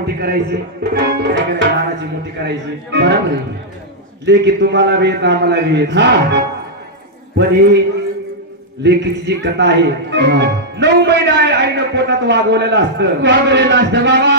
मोठी करायची? लहानाची मोठी करायची बरोबर आहे लेखी तुम्हाला वेत आम्हाला वेत हा पण ही लेखीची जी कथा आहे हा. नऊ महिने आहे आईनं पोटात वागवलेलं असतं वागलेलं असतं बाबा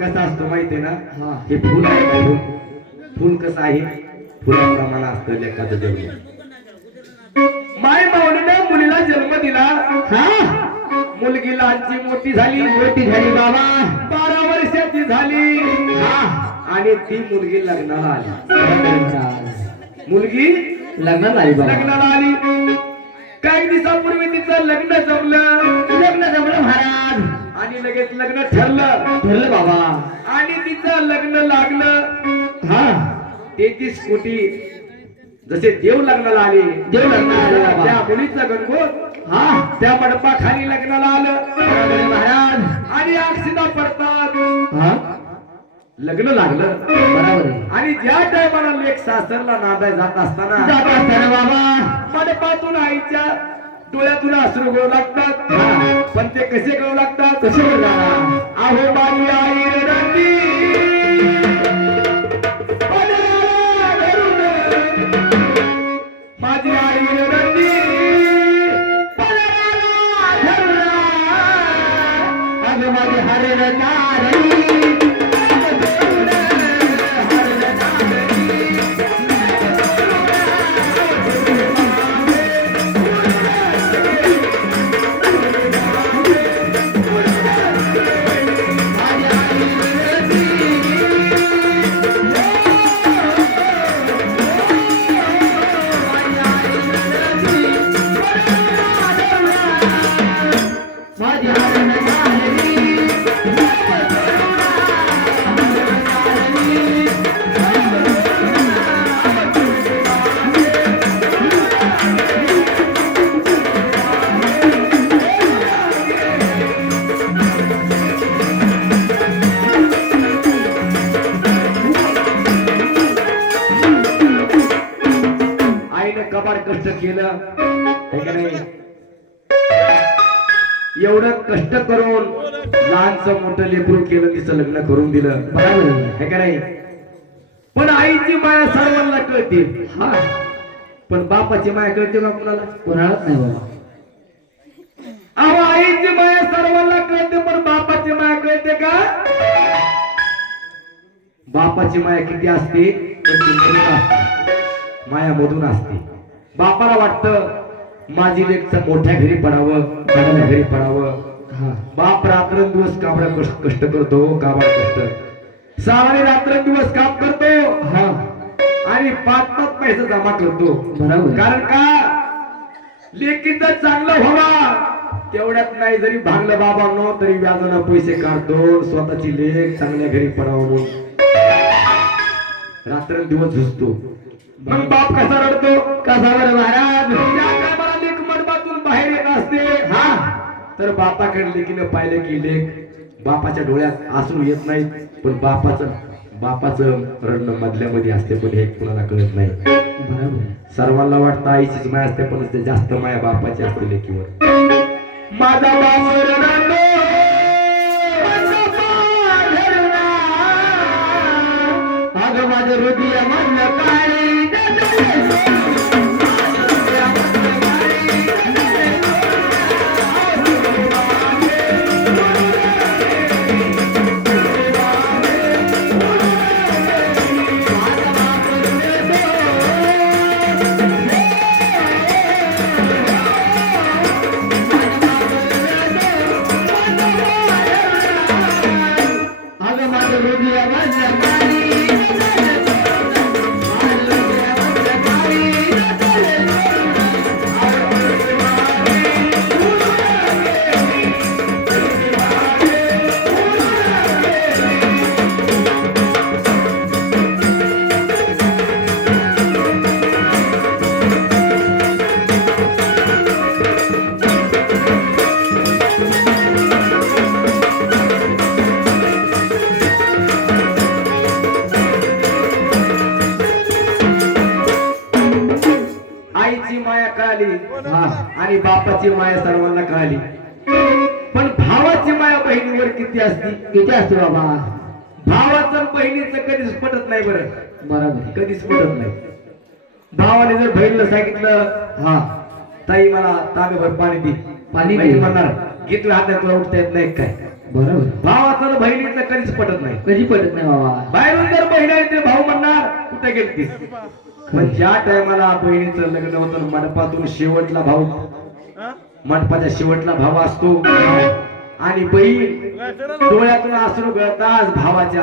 कसा असतो माहितीये ना? हा. फुल आहे का फुल फुल कसं आहे? फुलाप्रमाणे असतं लेखाचं जन्म माय माऊलीने मुलीला जन्म दिला. हा? मुलगी लहानची मोठी झाली. मोठी झाली बाबा. बारा वर्षाची झाली. हा. आणि ती मुलगी लग्नाला आली. मुलगी लग्न झाली बाबा. लग्नाला आली. काही दिवसापूर्वी तिचं लग्न जमलं. लग्न जमलं महाराज. आणि लगेच लग्न ठरलं. ठरलं बाबा. आणि तिचं लग्न लागलं. हा. तेहतीस कोटी. जसे देव लग्नाला आले. देव लग्नाला आले बाबा. त्या मुलीचं गणगोत हा. त्या मंडपाखाली लग्नाला आलं. महाराज. आणि अक्षिदा पडतात हा. लग्न लागलं. बरोबर आहे. आणि ज्या टायमाला लेख सासरला नांदाय जात असताना जात असताना बाबा. मंडपातून आईच्या डोळ्यातून अश्रू गळू लागतात. पण ते कसे गळू लागतात कसे अहो माझी आई रडती पदराला धरून. आईनं कबाड कष्ट केलं. एवढं कष्ट करून लहानचं मोठं लेकरू केलं तिचं लग्न करून दिलं. बरोबर हे का नाही? पण आईची माया सर्वांना कळते. हा. पण बापाची माया कळते का कुणाला? कोणालाच नाही बाबा. अहो आईची माया सर्वांना कळते पण बापाची माया कळते का? बापाची माया किती असते? असते. मायामधून असते. बापाला वाटतं माझी लेख मोठ्या घरी पडावं घरी पडावं. हा. बाप रात्रंदिवस काबडा कष्ट कष्ट करतो काबड कष्ट. सावाने रात्रंदिवस काम करतो. हा. आणि पाच पाच पैसे जमा करतो. कारण का? लेकीचं चांगलं व्हावा. तेवढ्यात नाही जरी भागलं बाबांनो तरी व्याजानं पैसे काढतो. स्वतःची लेख चांगल्या घरी पडावं म्हणून. रात्रंदिवस झुसतो मग बाप कसा रडतो? कसा बरं महाराज लेख मंडपातून बाहेर येत असते. हा? तर बापाकडे लेकीनं पाहिलं की लेख बापाच्या डोळ्यात आसरू येत नाही पण बापाचं बापाचं रडणं मधल्यामध्ये असते पण हे कुणाला कळत नाही. बरोबर. सर्वांना वाटतं आईचीच माया असते पण ते जास्त माया बापाची असते लेकीवर. माझा बाप রবি আমার किती असती बाबा? भावाचं बहिणीचं कधीच पटत नाही बरं. बरोबर. कधीच पटत नाही. भावाने जर बहिणीला सांगितलं हा. ताई मला तांब्याभर पाणी दे. पाणी दे. म्हणणार घे तुला हातात तुला उठता येत नाही काय? बरोबर. भावाचं बहिणीचं कधीच पटत नाही. कधी पडत नाही बाबा. बाहेरून जर बहीण आहे ते भाऊ म्हणणार कुठे गेलतीस पण ज्या टायमाला बहिणीचं लग्न होतं मंडपातून शेवटला भाऊ मंडपाच्या शेवटला भाव असतो आणि बहीण डोळ्यातून असू गळताच भावाच्या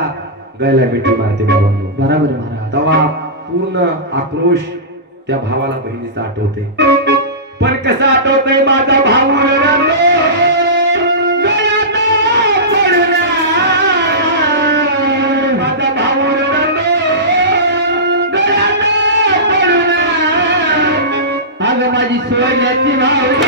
गळ्याला मिठी मारते बरोबर तेव्हा पूर्ण आक्रोश त्या भावाला बहिणीचा आठवते. पण कसं आठवतंय माझा भाऊ माझी सोय पडला. भाऊ.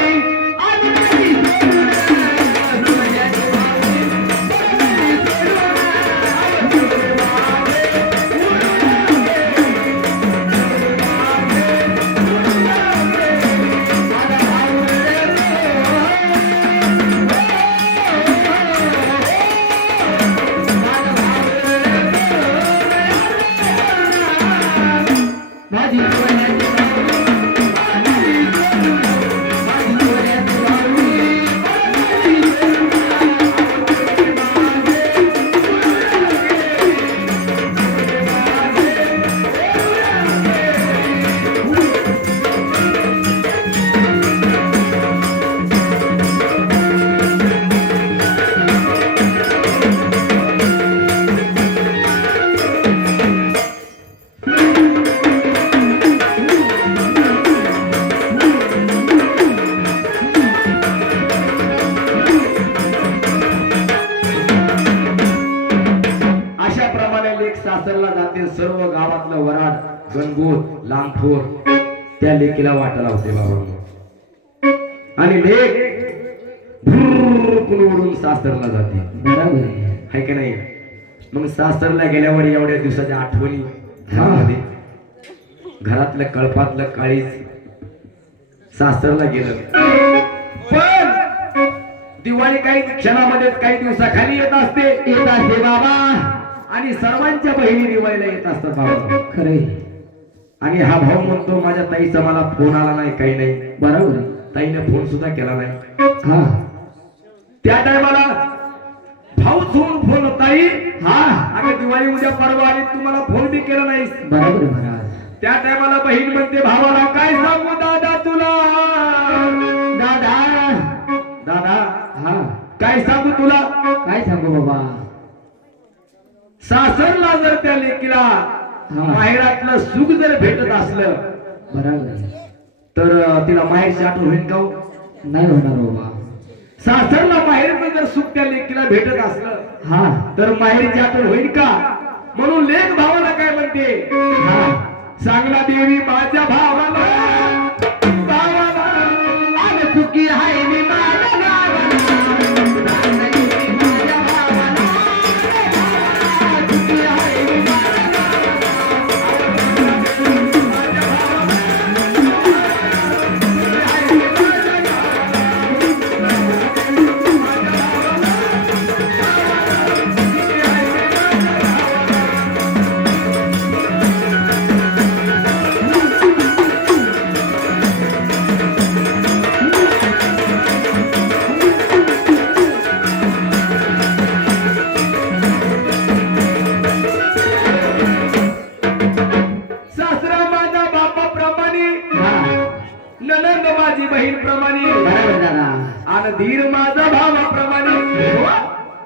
वराड गणगोत लांबथोर त्या लेकीला वाटायला होते बाबा. आणि लेख उडून सासरला जाते. बरोबर. आहे हाय का नाही? मग सासरला गेल्यावर एवढ्या दिवसाच्या आठवणी घरामध्ये. घरातलं कळपातलं काळीज सासरला गेलं. पण दिवाळी काही क्षणामध्ये काही दिवसाखाली येत असते. येत असते बाबा. आणि सर्वांच्या बहिणी दिवाळीला येत असतात भाऊ खरे आणि हा भाऊ म्हणतो माझ्या ताईचा मला फोन आला नाही काही नाही. बरोबर. ताईने फोन सुद्धा केला नाही. हा. त्या टायमाला भाऊ होऊन फोन ताई हा. अगं दिवाळी उद्या परवा आली तुम्हाला फोन बी केला नाही. बरोबर त्या टायमाला बहीण म्हणते भावाला काय सांगू दादा तुला? दादा. दादा हा. काय सांगू तुला? काय सांगू बाबा? सासरला जर त्या लेकीला माहेरातलं सुख जर भेटत असलं बरोबर तर तिला माहेरची आठवण होईल का हो? नाही होणार बाबा सासरला माहेरचं जर सुख त्या लेकीला भेटत असलं हा. तर माहेरची आठवण होईल का? म्हणून लेख भावाला काय म्हणते? हा. चांगला देवी माझ्या भावाला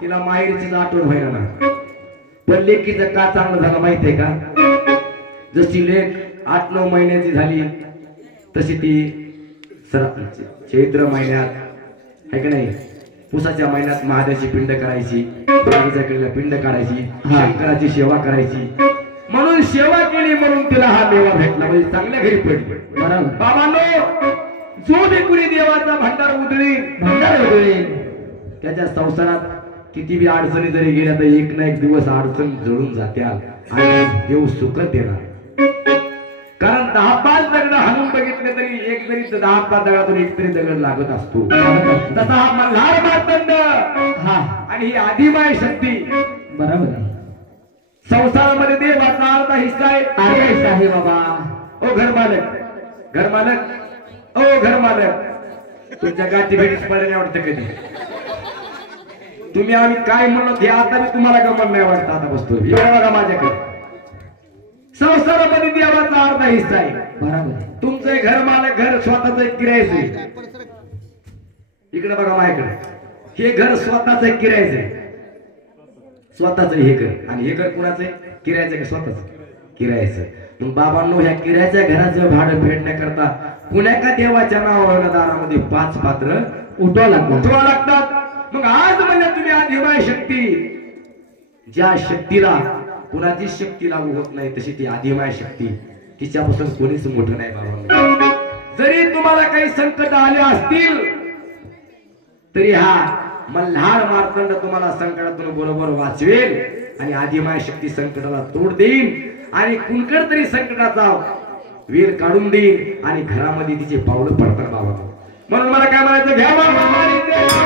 तिला माहेरचीच आठवण व्हायला ना पण लेकीचं का चांगलं झालं माहितीये का? जशी लेख आठ नऊ महिन्याची झाली तशी ती चैत्र महिन्यात आहे का नाही? पुसाच्या महिन्यात महादेवाची पिंड करायची बागेच्या पिंड काढायची हा. शंकराची सेवा करायची. म्हणून सेवा केली म्हणून तिला हा देवा भेटला. म्हणजे चांगल्या घरी पडली. बाबांनो जो बी कुणी देवाचा भंडार उधळी भंडार होईल त्याच्या संसारात किती बी अडचणी जरी गेल्या तर एक ना एक दिवस अडचण जळून जात्या आणि देव सुखच देणार. कारण दहा पाच दगड हाणून बघितले तरी एक जरी दहा पाच दगडातून एक तरी दगड लागत असतो. तसा हा मल्हार मार्तंड हा आणि ही आदिमाय शक्ती. बरोबर आहे. संसारामध्ये देवाचा अर्धा हिस्सा आहे. आहे आहे बाबा. ओ घर मालक घर मालक ओ घर मालक. तुमच्या गाठी भेटीस पडले नाही वाटतं कधी? तुम्ही आम्ही काय म्हणलो हे आता मी तुम्हाला गमत नाही वाटतं आता बसतो इकडे बघा माझ्याकडे. संसारामध्ये देवाचा अर्धा हिस्सा आहे. बरोबर. तुमचं घर मालक घर स्वतःच किरायचं इकडे बघा माझ्याकडे. हे घर स्वतःच किरायचं आहे. स्वतःच हे घर. आणि हे घर कुणाचं आहे? किरायचं का स्वतःच? किरायचं मग बाबांनो ह्या किरायच्या घराचं भाडं फेडण्याकरता पुण्या का देवाच्या नावावर दारामध्ये पाच पात्र उठवा लागतो उठवा लागतात. मग आज म्हणजे तुम्ही आदिवाय शक्ती. ज्या शक्तीला कुणाची शक्ती लागू होत नाही तशी ती आदिमाय शक्ती. तिच्यापासून कोणीच मोठं नाही बाबा. जरी तुम्हाला काही संकट आले असतील तरी हा मल्हार मार्तंड तुम्हाला संकटातून बरोबर वाचवेल आणि आदिमाय शक्ती संकटाला तोड देईल आणि कुणकड तरी संकटाचा वीर काढून देईल आणि घरामध्ये तिचे पावलं पडतात बाबा. म्हणून मला काय म्हणायचं? घ्या बाबा,